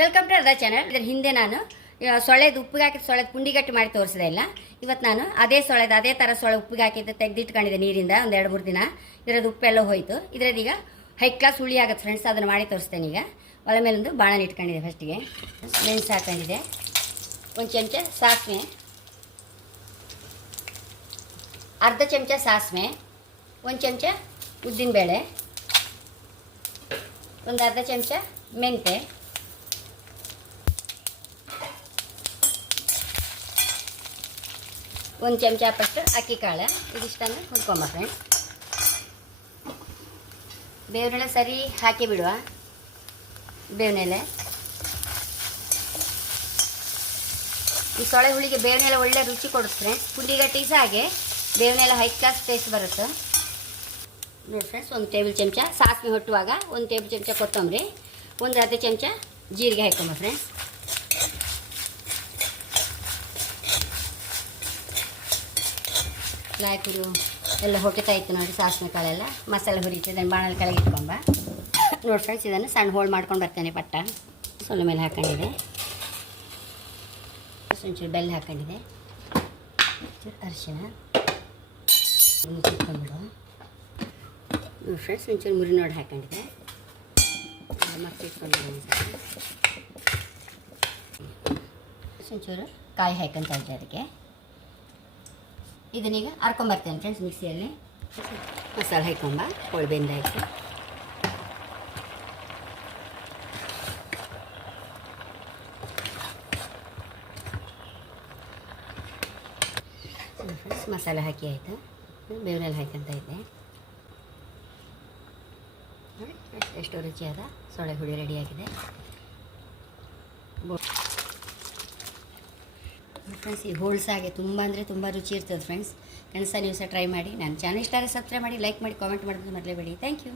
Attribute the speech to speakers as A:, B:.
A: Welcome to other channel ಇದ್ರ ಹಿಂದೆ ನಾನು ಸೊಳ್ಳೆದು ಉಪ್ಪಿಗೆ ಹಾಕಿದ ಸೊಳ್ಳೆದು ಪುಂಡಿಗಟ್ಟು ಮಾಡಿ ತೋರಿಸಿದೆ ಇಲ್ಲ. ಇವತ್ತು ನಾನು ಅದೇ ಸೊಳ್ಳೆದು, ಅದೇ ಥರ ಸೊಳ್ಳೆ ಉಪ್ಪಿಗೆ ಹಾಕಿದ್ದು ತೆಗೆದಿಟ್ಕೊಂಡಿದ್ದೆ ನೀರಿಂದ ಒಂದು ಎರಡು ಮೂರು ದಿನ. ಇದರದ್ದು ಉಪ್ಪೆಲ್ಲ ಹೋಯಿತು. ಇದರದೀಗ ಹೈ ಕ್ಲಾಸ್ ಹುಳಿ ಆಗುತ್ತೆ ಫ್ರೆಂಡ್ಸ್ ಅದನ್ನು ಮಾಡಿ ತೋರಿಸ್ತೇನೆ ಈಗ. ಒಲೆ ಮೇಲೊಂದು ಬಾಣನ ಇಟ್ಕೊಂಡಿದೆ ಫಸ್ಟಿಗೆ ಮೆಣಸು ಹಾಕೊಂಡಿದೆ. ಒಂದು ಚಮಚ ಸಾಸಿವೆ. ಅರ್ಧ ಚಮಚ ಸಾಸಿವೆ. ಒಂದು ಚಮಚ ಉದ್ದಿನಬೇಳೆ. ಒಂದು ಅರ್ಧ ಚಮಚ ಮೆಂತೆ ಒಂದು ಚಮಚ ಪಷ್ಟು ಅಕ್ಕಿ ಕಾಳು. ಇದಿಷ್ಟನ್ನು ಹುಡ್ಕೊಂಬ ಫ್ರೆಂಡ್ಸ್ ಸರಿ ಹಾಕಿ ಬಿಡುವ. ಬೇವನೆಲೆ. ಈ ಸೊಳೆ ಹುಳಿಗೆ ಬೇವನೆಲೆ ಒಳ್ಳೆ ರುಚಿ ಕೊಡುತ್ತೆ. ಫ್ರೆಂಡ್ಸ್ ಪುಂಡಿಗಟ್ಟಿ ಸಹ ಹಾಗೆ ಬೇವನೆಲೆ ಹೈ ಕ್ಲಾಸ್ ಟೇಸ್ಟ್ ಬರುತ್ತೆ. ನೋಡಿ ಫ್ರೆಂಡ್ಸ್ ಒಂದು ಟೇಬಲ್ ಚಮಚ ಸಾಸಿವೆ ಹೊಟ್ಟುವಾಗ ಒಂದು ಟೇಬಲ್ ಚಮಚ ಕೊತ್ತಂಬರಿ, ಒಂದು ಅರ್ಧ ಚಮಚ ಜೀರಿಗೆ ಹಾಕೊಂಬ ಫ್ರೆಂಡ್ಸ್ ಲಾಯ್ ಕುರು ಎಲ್ಲ ಹೊಟ್ಟೆ ಇತ್ತು ನೋಡಿ ಸಾಸಿವೆ ಕಾಳೆಲ್ಲ. ಮಸಾಲೆ ಹುರಿತು ಇದನ್ನು ಬಾಣಲ್ಲಿ ಕೆಳಗೆ ಇಟ್ಕೊಂಬ. ನೋಡಿ ಫ್ರೆಂಡ್ಸ್ ಇದನ್ನು ಸಣ್ಣ ಹೋಳು ಮಾಡ್ಕೊಂಡು ಬರ್ತೇನೆ ಪಟ್ಟ. ಸೊಳ್ಳೆ ಮೇಲೆ ಹಾಕೊಂಡಿದೆ. ಒಂಚೂರು ಬೆಲ್ಲ ಹಾಕೊಂಡಿದೆ. ಅರಿಶಿನ ಮುಚ್ಚಿಟ್ಕೊಂಡ್ಬಿಡು ನೋಡಿ ಫ್ರೆಂಡ್ಸ್ ಒಂಚೂರು ಮುರಿ ನೋಡಿ ಹಾಕೊಂಡಿದೆ. ಮತ್ತೆ ಒಂಚೂರು ಕಾಯಿ ಹಾಕೊಂತ ಅದಕ್ಕೆ. ಇದನ್ನೀಗ ಹರ್ಕೊಂಬರ್ತೇನೆ ಫ್ರೆಂಡ್ಸ್ ಮಿಕ್ಸಿಯಲ್ಲಿ. ಮಸಾಲೆ ಹಾಕೊಂಬ ಕೋಳಿ ಬೆಂದಾಯ್ತು ಫ್ರೆಂಡ್ಸ್ ಮಸಾಲೆ ಹಾಕಿ ಆಯಿತು? ಬೇವಿನಲ್ಲಿ ಹಾಕಂತ ಇದ್ದೆ. ಎಷ್ಟು ರುಚಿಯಾದ ಸೊಳ್ಳೆ ಹುಳಿ ರೆಡಿಯಾಗಿದೆ ಫ್ರೆಂಡ್ಸ್ ಈ ಹೋಳ್ಸಾಗೆ ತುಂಬ ಅಂದರೆ ತುಂಬ ರುಚಿ ಇರ್ತದೆ ಫ್ರೆಂಡ್ಸ್ ಕನಸ ನೀವು ಸಹ ಟ್ರೈ ಮಾಡಿ. ನನ್ನ ಚಾನಲ್ ಇಷ್ಟ ಸಬ್ಸ್ಕ್ರೈಬ್ ಮಾಡಿ ಲೈಕ್ ಮಾಡಿ ಕಾಮೆಂಟ್ ಮಾಡೋದು ಮರಲೇಬೇಡಿ ಥ್ಯಾಂಕ್ ಯು